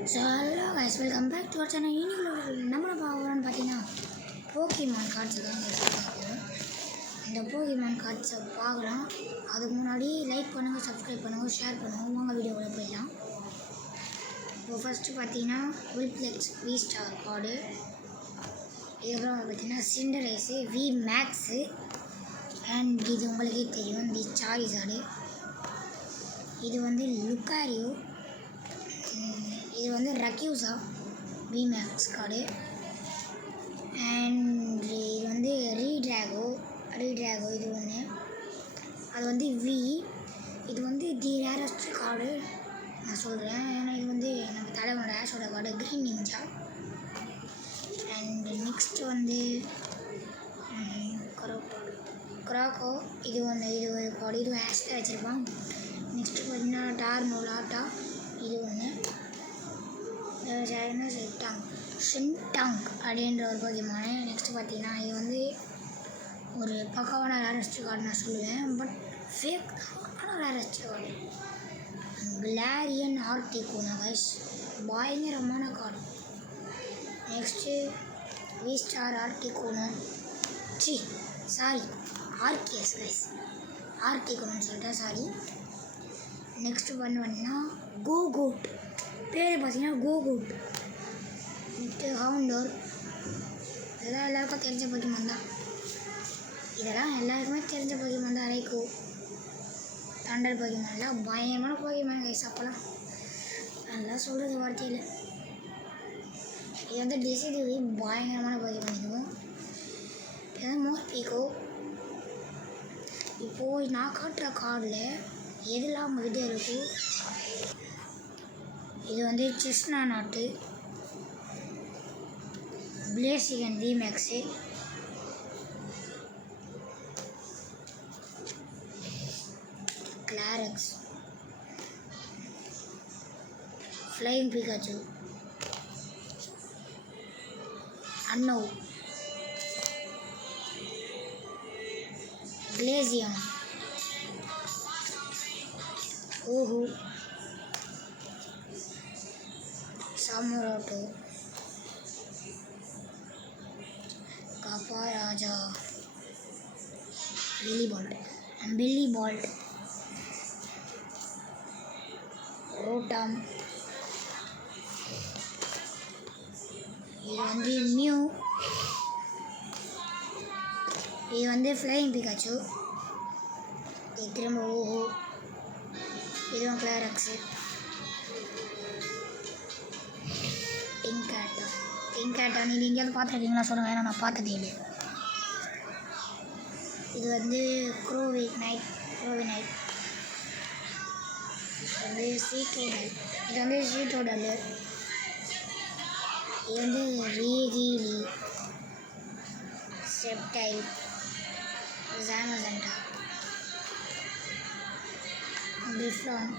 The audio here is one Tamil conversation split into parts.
So hello guys, welcome back to our channel. இன்னைக்கு நம்மளை பார்க்குறோன்னு பார்த்தீங்கன்னா போக்கிமான் கார்ட்ஸ் தான் பார்க்குறோம். இந்த போக்கிமான் கார்ட்ஸை பார்க்கலாம். அதுக்கு முன்னாடி லைக் பண்ணுங்கள், சப்ஸ்கிரைப் பண்ணுங்கள், ஷேர் பண்ணுங்கள். வாங்க வீடியோவில் போயிடலாம். இப்போ ஃபஸ்ட்டு பார்த்தீங்கன்னா வில்ப்ளெக்ஸ் வி ஸ்டார் கார்டு, இதுக்கப்புறம் பார்த்தீங்கன்னா சிண்டரைஸு வி மேக்ஸு, அண்ட் இது உங்களுக்கே தெரியும் தி சாரிசார்டு. இது வந்து லுக்காரியோ, இது வந்து ரக்யூசா வி மேக்ஸ் கார்டு, அண்ட் இது வந்து ரீட்ராகோ இது ஒன்று. அது வந்து வி, இது வந்து தி ரேரஸ்ட் கார்டு நான் சொல்கிறேன். ஏன்னா இது வந்து நம்ம தலைவனோட ஆஷோட card Greninja. And next வந்து க்ராக்கோ, இது ஒன்று, இது ஒரு கார்டு, இது ஹேஷ்டாக வச்சுருப்பான். நெக்ஸ்ட்டு பார்த்தீங்கன்னா டார்னோலாட்டா, இது ஒன்று. ஷின்டாங் அப்படின்ற ஒரு போக்கிமான. நெக்ஸ்ட்டு பார்த்தீங்கன்னா இது வந்து ஒரு பக்காவான ரேரஸ்ட் கார்டு நான் சொல்லுவேன், பட் ஃபேக் ஆனால் rarest card. Galarian Articuno guys, பயங்கரமான card. Next V star Articuno, Arceus guys, ஆர்டிகோன்னு சொல்லிட்டேன், சாரி. நெக்ஸ்ட்டு பண்ணோன்னா கோகோட், பேர் பார்த்தீங்கன்னா கோகோட். நெக்ஸ்ட்டு ஹவுண்டோர், இதெல்லாம் எல்லாருக்கும் தெரிஞ்ச போக்கிமான் தான். இதெல்லாம் எல்லாருக்குமே தெரிஞ்ச போக்கிமான் தான். ரைக்கோ, தண்டர் போக்கிமான்லாம் பயங்கரமான போக்கிமான் கைஸ். அப்போலாம் நல்லா சொல்கிறது வார்த்தையில். இது வந்து டிசிடிவி பயங்கரமான போக்கிமான். இதுவும் இது வந்து மோர்பிகோ. இப்போது நான் காட்டுற கார்டில் எதெல்லாம் உங்கள்கிட்ட இருக்கும். இது வந்து செஸ்னா நாட்டு, பிளேசிகன் வி மேக்ஸு, கிளாரக்ஸ், ஃப்ளையிங் பிகாச்சு, அன்னோ, கிளேசியம், ஓஹோ, சாமுராட்டோ, காப்பாராஜா, பில்லி பால்ட், ரோட்டாம், இது வந்து மியூ, இது வந்து ஃப்ளையிங் பிகாச்சு, இது திரும்ப ஓஹோ, இதுவும் கிளாரக்ஸு, டிங்காட்டா. நீங்கள் எங்கேயாவது பார்த்துருக்கீங்களா சொல்லுங்கள், ஏன்னா நான் பார்த்ததே இல்லை. இது வந்து க்ரோவி நைட், இது வந்து சீட்டோடல், இது வந்து ரீகிலி, செப்டைல், ஜாமசண்டா, பிஃப்ரான்,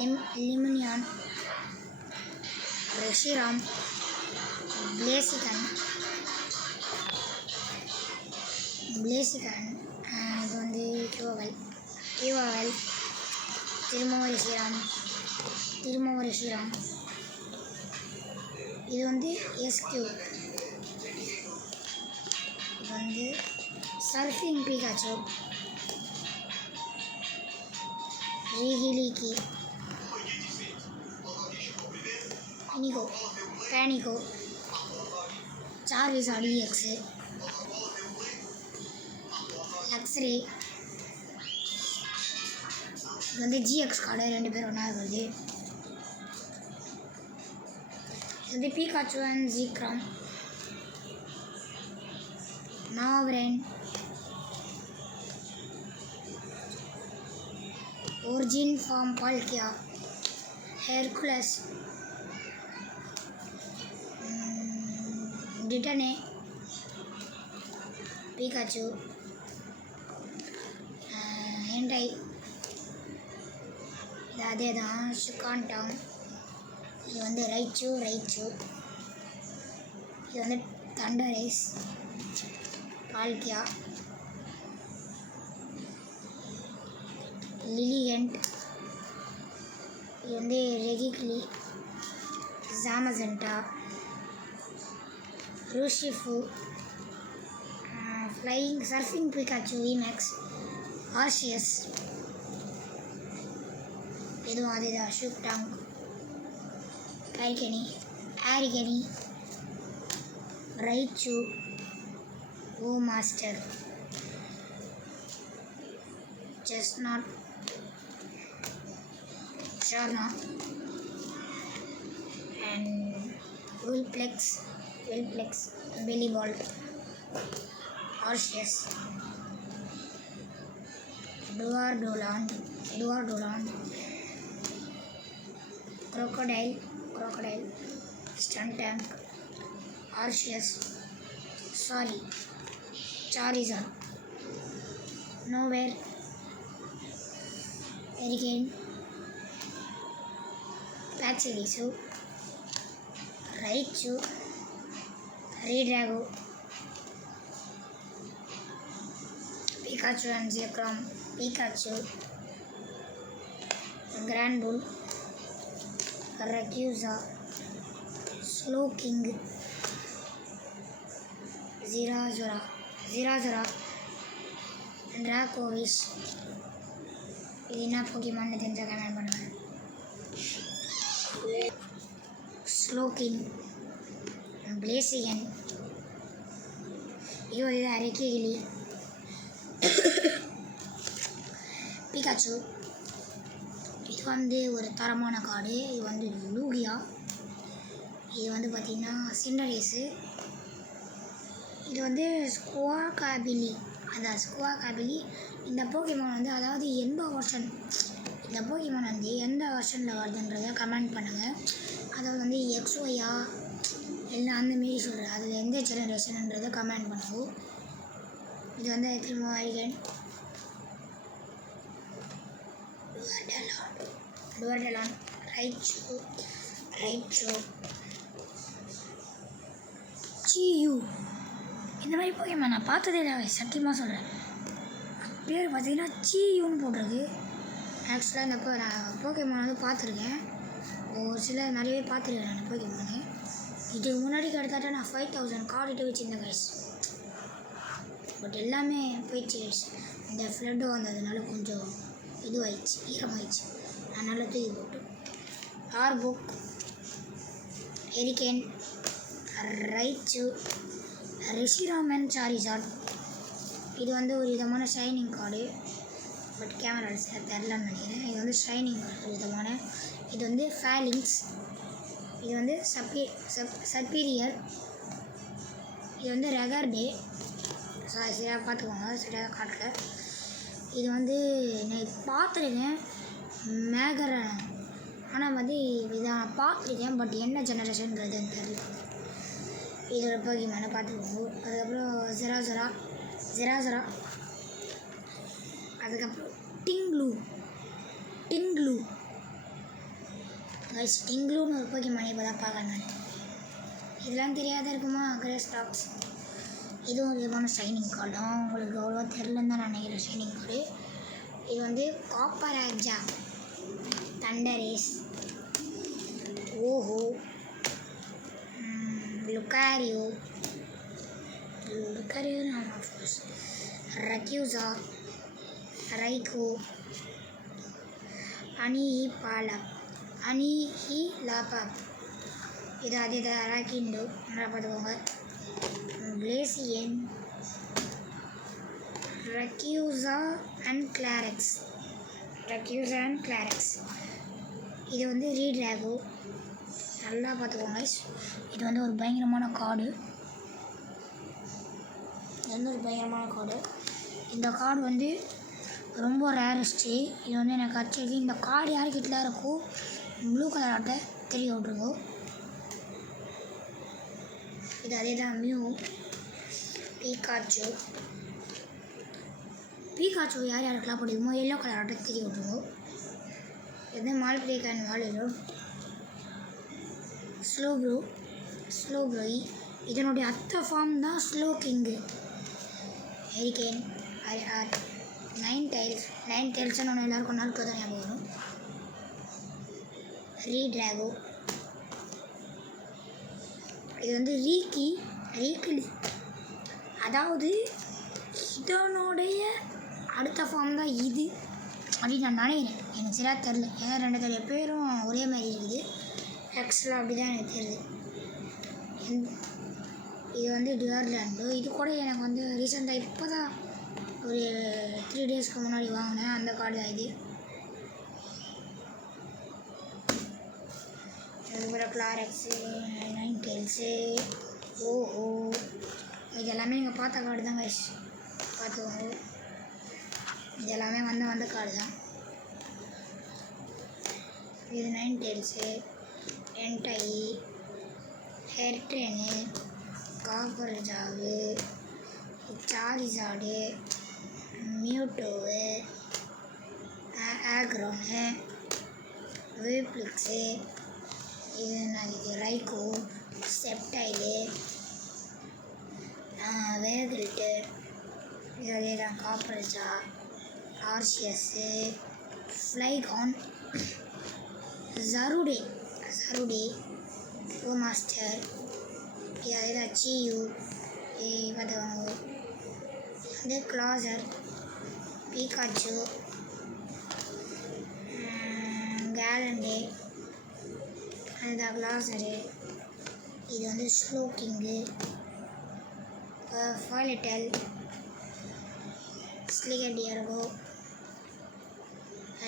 லிமினியான், ரெஷிராம், பிளேசிகன், இது வந்து கியூவல், திரும்பவும் ரெஷிராம், இது வந்து எஸ்கியூ, இது வந்து சர்ஃபிங் பிகாச்சோ, ரீகிலிக்கி, பேனிகோ, சார்விசார்டு எக்ஸு, எக்ஸ்ரே, இது வந்து ஜிஎக்ஸ் கார்டு, 2 பேர் ஒன்றா இருக்குது. இது வந்து பிகாச்சு அண்ட் ஜீக்ராம், நாவரேன், ஒரிஜின் ஃபார்ம் பால்கியா, ஹெர்குலஸ், டிட்டனே, பிகாச்சு, ஹெண்டை, இது அதே தான், ஷுகான்டாங், இது வந்து ரைச்சு, இது வந்து தண்டரைஸ், பால்கியா, லிலியண்ட், இது வந்து Regieleki, Zamazenta, Urshifu, flying surfing Pikachu VMAX, Arceus, இதுவும் அதே தான், ஷூப்டாங், கைகனி, ஆரிகனி, ரைச்சு, ஓ மாஸ்டர், செஸ்நாட், ஷார்னா அண்ட் வில்ப்ளெக்ஸ், பெலிபால், ஆர்ஷியஸ், டுவார்டோலாண்ட், crocodile, ஸ்டன்டாங்க், ஆர்ஷியஸ், சாரிசான், நோவேர், எரிகேன், பேட்சிலிசு, Raichu, Regidrago, Pikachu and Zekrom, Pikachu, கிராண்ட்புல், ரக்யூசா, ஸ்லோகிங், ஜிராசுரா, டிராகோவிஷ். இது என்ன போக்கிமான்னு தெரிஞ்சால் கமெண்ட் பண்ணுவேன். ஸ்லோகின், பிளேசியன், இது ரெக்கிகிலி, பிகாச்சு. இது வந்து ஒரு தரமான கார்டு. இது வந்து லூகியா. இது வந்து பார்த்திங்கன்னா சிண்டரேஸு. இது வந்து ஸ்குவாகாபிலி. இந்த போக்கிமான் வந்து அதாவது எந்த வெர்ஷன், இந்த போக்கிமான் வந்து எந்த வெர்ஷனில் வருதுன்றதை கமெண்ட் பண்ணுங்கள். அதாவது வந்து XYயா இல்லை அந்தமாரி சொல்கிறேன், அது எந்த ஜெனரேஷன்ன்றதை கமெண்ட் பண்ணுவோம். இது வந்து திரும்ப ஐகன், டுவர்டலான், ரைச்சு, சியூ. இந்த மாதிரி போக்கிமான் நான் பார்த்ததே இல்லை, சத்தியமாக சொல்கிறேன். பேர் பார்த்தீங்கன்னா சியூன்னு போட்டிருக்கு. ஆக்சுவலாக இந்த நான் போக்கிமான் வந்து பார்த்துருக்கேன், ஒரு சில நிறையவே பார்த்துருக்கேன் நான் போக்கிமானு. இதுக்கு முன்னாடி கிட்டத்தட்ட நான் 5000 கார்டு வச்சுருந்தேன் கைஸ். பட் எல்லாமே போயிடுச்சு. இந்த ஃப்ளட்டு வந்ததுனால கொஞ்சம் இதுவாகிடுச்சு, ஈரமாகிடுச்சு. அதனால் தூக்கி போட்டு ஆர்புக், எரிகேன், ரைச்சு, ரெஷிராமன், சாரிசாட். இது வந்து ஒரு விதமான ஷைனிங் கார்டு, பட் கேமரா தெரிலன்னு நினைக்கிறேன். இது வந்து ஷைனிங் கார்டு ஒரு விதமான. இது வந்து ஃபேலிங்ஸ். இது வந்து சப்பீரியர். இது வந்து ரெகார்டே. சரியாக பார்த்துக்கோங்க, சரியாக காட்டல. இது வந்து நான் பார்த்துருக்கேன் மேகரன், ஆனால் வந்து இதை நான் பார்த்துருக்கேன், பட் என்ன ஜெனரேஷன்கிறது எனக்கு தெரியல. இதோட போக்கிமானை பார்த்துக்கோங்க. அதுக்கப்புறம் ஜெராசரா, அதுக்கப்புறம் டிங்க்ளூ. டிங்க்ளூன்னு ஒரு போக்கிமானை இப்போ தான் பார்க்குறேன் நான். இதெல்லாம் தெரியாத இருக்குமா? கிரேஸ்டாக்ஸ். இதுவும் ஒரு விதமான ஷைனிங் கார்டு தான், உங்களுக்கு அவ்வளோவா தெரிலன்னு தான் நான் நினைக்கிறேன். Shining card. இது வந்து காப்பராஜா, தண்டரேஸ், ஓஹோ, லுக்காரியோ, ரக்யூசா, ரைகோ, அனிஹிலாபா. இது அதே தான், ராக்கிண்டோ. நல்லா பார்த்துக்கோங்க. பிளேசியன், ரக்யூசா அண்ட் கிளாரெக்ஸ். இது வந்து ரீட்ராகோ. நல்லா பார்த்துக்கோங்க. இது வந்து ஒரு பயங்கரமான கார்டு. இந்த கார்டு வந்து ரொம்ப ரேரஸ்ட்டு. இது வந்து எனக்கு ஆக்சுவலி இந்த கார்டு யாருக்கிட்ட இருக்கோ ப்ளூ கலர் ஆட்டை தெரிய விட்ருங்கோ. இது அதே தான், மியூ, பீகாச்சு யார் யாருக்கெல்லாம் பிடிக்குமோ எல்லோ கலர் ஆட்டை தெரிய விட்ருங்கோ. இது மால்பிரேக் அண்ட் வாலிரோ. ஸ்லோப்ரோய். இதனுடைய அத்தை ஃபார்ம் தான் ஸ்லோ கிங்கு. எரிகேன், நைன் டைல்ஸ்னு ஒன்று எல்லாருக்கும் நாளுக்கு தான் ஞாபகம் வரும். ரீட்ராகோ. இது வந்து ரீக்கிளி, அதாவது இதனுடைய அடுத்த ஃபார்ம் தான் இது அப்படின்னு நான் நினைக்கிறேன். எனக்கு சரியாக தெரில, ஏன்னா 2 பேரும் ஒரே மாதிரி இருக்குது. ஆக்சுவலாக அப்படி தான் எனக்கு தெரியுது. இது வந்து டியர்லேண்டு. இது கூட எனக்கு வந்து ரீசெண்டாக இப்போ தான் ஒரு 3 டேஸ்க்கு முன்னாடி வாங்கினேன். அந்த கார்டு தான் இது. அதுக்கப்புறம் கிளாரெக்ஸு, நைன்டெயில்ஸு, ஓஹோ, இது எல்லாமே நீங்கள் பார்த்த கார்டு தான் கைஸ், பார்த்துக்கோங்க. இது எல்லாமே வந்த கார்டு தான். இது நைன்டெயில்ஸு, என்டை, ஹெர்ட்ரேனு, காப்பர் ஜாவு, சாரிசாடு, மியூட்டோவு, ஆக்ரோனு, வேப்ளிக்ஸு, இது ரைக்கோ, செப்டைலு, வேகில்ட்டு, இது அதே தான் காப்பரஜா, ஆர்சியஸ்ஸு, ஃப்ளைகான், ஜருடே ஓ மாஸ்டர், இது அதே தான் சியூ, பார்த்துக்கோங்க. வந்து கிளாசர், பீகாச்சு, கேலண்டே, அதுதான் கிளாசரு. இது வந்து ஸ்லோக்கிங்கு, ஃபாலிட்டல், ஸ்லிகடியர்கோ,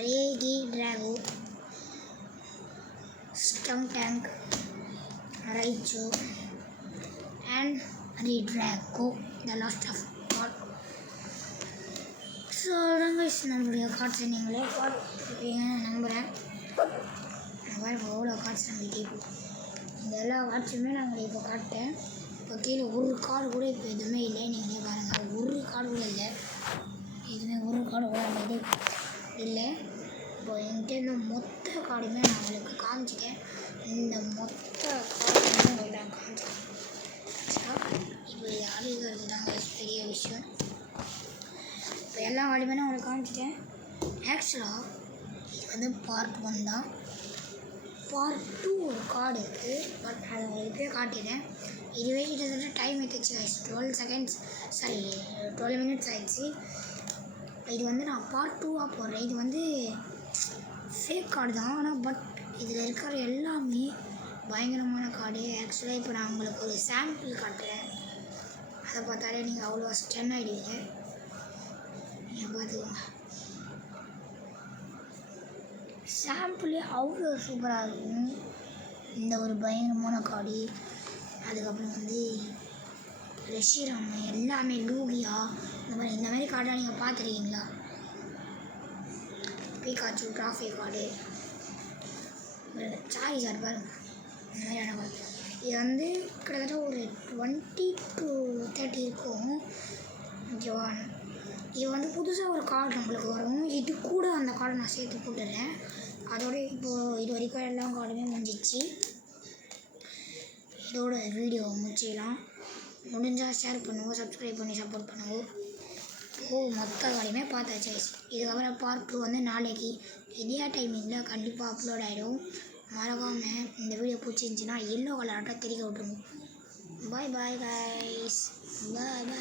ரேகி ட்ராகோ, ஸ்டம் டேங்க், Raichu and Regidrago, the last of card. So நம்மளுடைய கார்ட்ஸை நீங்களே பார்த்துருப்பீங்கன்னு நம்புகிறேன். எவ்வளோ கார்ட்ஸ் நம்மளுக்கு இப்போ இந்த எல்லா கார்ட்ஸுமே நான் உங்களுக்கு இப்போ காட்டேன். இப்போ கீழே ஒரு கார்டு கூட இப்போ எதுவுமே இல்லை. நீங்களே பாருங்கள், ஒரு கார்டு கூட இல்லை. எதுவுமே ஒரு கார்டு கூட நம்ம இது இல்லை. இப்போ என்கிட்ட இந்த மொத்த கார்டுமே நான் உங்களுக்கு காமிச்சிட்டேன். இந்த மொத்த கார்டுமே உங்களுக்கு நான் காமிச்சிட்டேன். இப்போ இது அழுகிறது தாங்க பெரிய விஷயம். இப்போ எல்லா கார்டுமே நான் உங்களுக்கு காமிச்சிட்டேன். ஆக்சுவலாக இது வந்து பார்ட் 1 தான். பார்ட் 2 ஒரு கார்டு இருக்குது, பட் அதை இப்போயே காட்டிட்டேன். இதுவே கிட்டத்தட்ட டைம் எடுத்துச்சு, 12 மினிட்ஸ் ஆயிடுச்சு. இது வந்து நான் பார்ட் 2வாக போடுறேன். இது வந்து ஃபேக் கார்டு தான், ஆனால் பட் இதில் இருக்கிற எல்லாமே பயங்கரமான கார்டு. ஆக்சுவலாக இப்போ நான் உங்களுக்கு ஒரு சாம்பிள் காட்டுறேன். அதை பார்த்தாலே நீங்கள் அவ்வளோ ஸ்டன் ஆகிடுவீங்க. நீங்கள் பார்த்துக்கோங்க, சாம்பிளே அவ்வளோ சூப்பராக இருக்கும். இந்த ஒரு பயங்கரமான கார்டு. அதுக்கப்புறம் வந்து ரெஷிராம், எல்லாமே லூகியா, இந்த மாதிரி கார்டை நீங்கள் பார்த்துருக்கீங்களா? பீகாச்சு, ட்ராஃபி கார்டு, சாரிசார்ட் பாருங்க, இந்த மாதிரியான கார்டு. இது வந்து கிட்டத்தட்ட ஒரு 20 to 30 இருக்கும். ஓகேவா? இது வந்து புதுசாக ஒரு கார்டு நம்மளுக்கு வரும். இது கூட அந்த கார்டை நான் சேர்த்து போட்டுடுறேன். அதோட இப்போது இது வரைக்கும் எல்லா கார்டுமே முடிஞ்சிச்சு. இதோட வீடியோ முடிச்சிடலாம். முடிஞ்சால் ஷேர் பண்ணுவோம், சப்ஸ்கிரைப் பண்ணி சப்போர்ட் பண்ணுவோம். மொத்த கார்டுமே பார்த்தாச்சு. இதுக்கப்புறம் பார்ட் 2 வந்து நாளைக்கு இதே டைமிங்கில் கண்டிப்பாக அப்லோட் ஆகிடும். மறக்காமல் இந்த வீடியோ பிடிச்சிருந்துச்சின்னா எல்லோ கலராக தெரிவிக்க விட்டுருங்க. பாய் பாய் கைஸ், பாய் பாய்.